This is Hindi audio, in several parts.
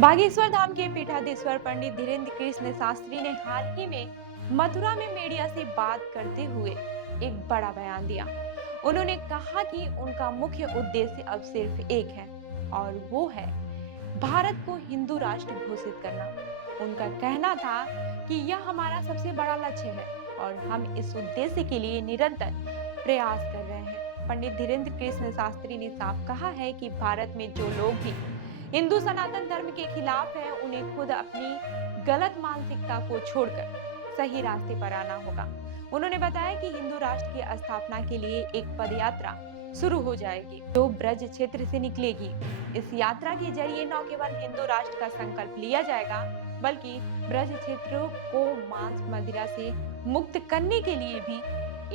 बागेश्वर धाम के पीठाधीश्वर पंडित धीरेन्द्र कृष्ण शास्त्री ने हाल ही में मथुरा में मीडिया से बात करते हुए एक बड़ा बयान दिया। उन्होंने कहा कि उनका मुख्य उद्देश्य अब सिर्फ एक है और वो है भारत को हिंदू राष्ट्र घोषित करना। उनका कहना था कि यह हमारा सबसे बड़ा लक्ष्य है और हम इस उद्देश्य के लिए निरंतर प्रयास कर रहे हैं। पंडित धीरेन्द्र कृष्ण शास्त्री ने साफ कहा है कि भारत में जो लोग भी हिंदू सनातन धर्म के खिलाफ है, उन्हें खुद अपनी गलत मानसिकता को छोड़कर सही रास्ते पर आना होगा। उन्होंने बताया कि हिंदू राष्ट्र की स्थापना के लिए एक पदयात्रा शुरू हो जाएगी जो ब्रज क्षेत्र से निकलेगी। इस यात्रा के जरिए न केवल हिंदू राष्ट्र का संकल्प लिया जाएगा, बल्कि ब्रज क्षेत्रों को मांस मदिरा से मुक्त करने के लिए भी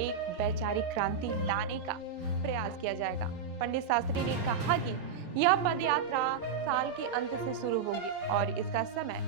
एक वैचारिक क्रांति लाने का प्रयास किया जाएगा। पंडित शास्त्री ने कहा कि यह पदयात्रा साल के अंत से शुरू होगी और इसका समय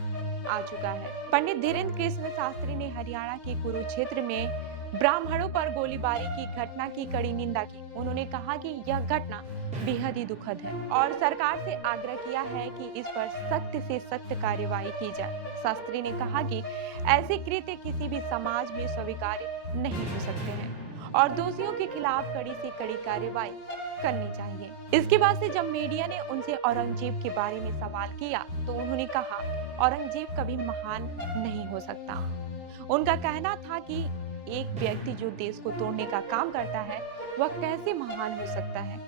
आ चुका है। पंडित धीरेन्द्र कृष्ण शास्त्री ने हरियाणा के कुरुक्षेत्र में ब्राह्मणों पर गोलीबारी की घटना की कड़ी निंदा की। उन्होंने कहा कि यह घटना बेहद ही दुखद है और सरकार से आग्रह किया है कि इस पर सख्त से सख्त कार्यवाही की जाए। शास्त्री ने कहा कि ऐसे कृत्य किसी भी समाज में स्वीकार्य नहीं हो सकते हैं और दोषियों के खिलाफ कड़ी से कड़ी कार्यवाही करनी चाहिए। इसके बाद से जब मीडिया ने उनसे औरंगजेब के बारे में सवाल किया तो उन्होंने कहा औरंगजेब कभी महान नहीं हो सकता। उनका कहना था कि एक व्यक्ति जो देश को तोड़ने का काम करता है वह कैसे महान हो सकता है।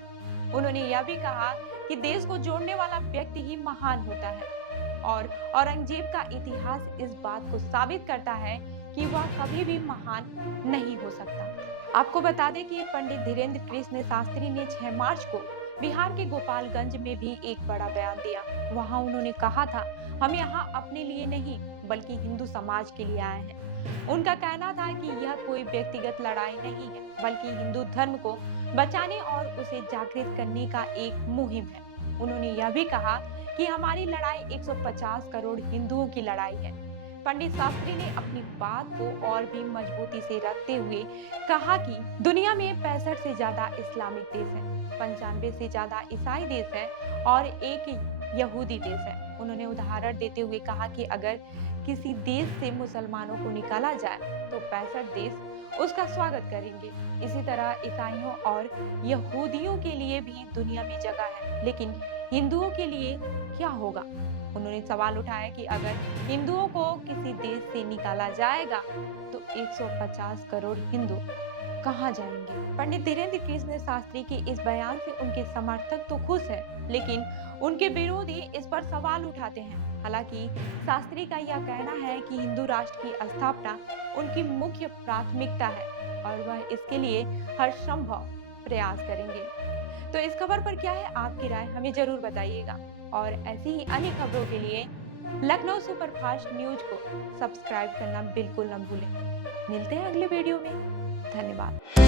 उन्होंने यह भी कहा कि देश को जोड़ने वाला व्यक्ति ही महान होता है और औरंगजेब का इतिहास इस बात को साबित करता है कि वह कभी भी महान नहीं हो सकता। आपको बता दें कि पंडित धीरेन्द्र कृष्ण शास्त्री ने 6 मार्च को बिहार के गोपालगंज में भी एक बड़ा बयान दिया। वहां उन्होंने कहा था, हम यहाँ अपने लिए नहीं बल्कि हिंदू समाज के लिए आए हैं। उनका कहना था कि यह कोई व्यक्तिगत लड़ाई नहीं है बल्कि हिंदू धर्म को बचाने और उसे जागृत करने का एक मुहिम है। उन्होंने यह भी कहा कि हमारी लड़ाई 150 करोड़ हिंदुओं की लड़ाई है। पंडित शास्त्री ने अपनी बात को और भी मजबूती से रखते हुए कहा कि दुनिया में 65 से ज्यादा इस्लामिक देश है, 95 से ज्यादा ईसाई देश है और एक यहूदी देश है। उन्होंने उदाहरण देते हुए कहा कि अगर किसी देश से मुसलमानों को निकाला जाए तो 65 देश उसका स्वागत करेंगे। इसी तरह ईसाइयों और यहूदियों के लिए भी दुनिया में जगह है, लेकिन हिंदुओं के लिए क्या होगा? उन्होंने सवाल उठाया कि अगर हिंदुओं को किसी देश से निकाला जाएगा तो 150 करोड़ हिंदू कहां जाएंगे? पंडित धीरेन्द्र कृष्ण शास्त्री के इस बयान से उनके समर्थक तो खुश है, लेकिन उनके विरोधी इस पर सवाल उठाते हैं। हालांकि शास्त्री का यह कहना है कि हिंदू राष्ट्र की स्थापना उनकी मुख्य प्राथमिकता है और वह इसके लिए हर संभव प्रयास करेंगे। तो इस खबर पर क्या है आपकी राय, हमें जरूर बताइएगा और ऐसी ही अन्य खबरों के लिए लखनऊ सुपरफास्ट न्यूज को सब्सक्राइब करना बिल्कुल न भूलें। मिलते हैं अगले वीडियो में। धन्यवाद।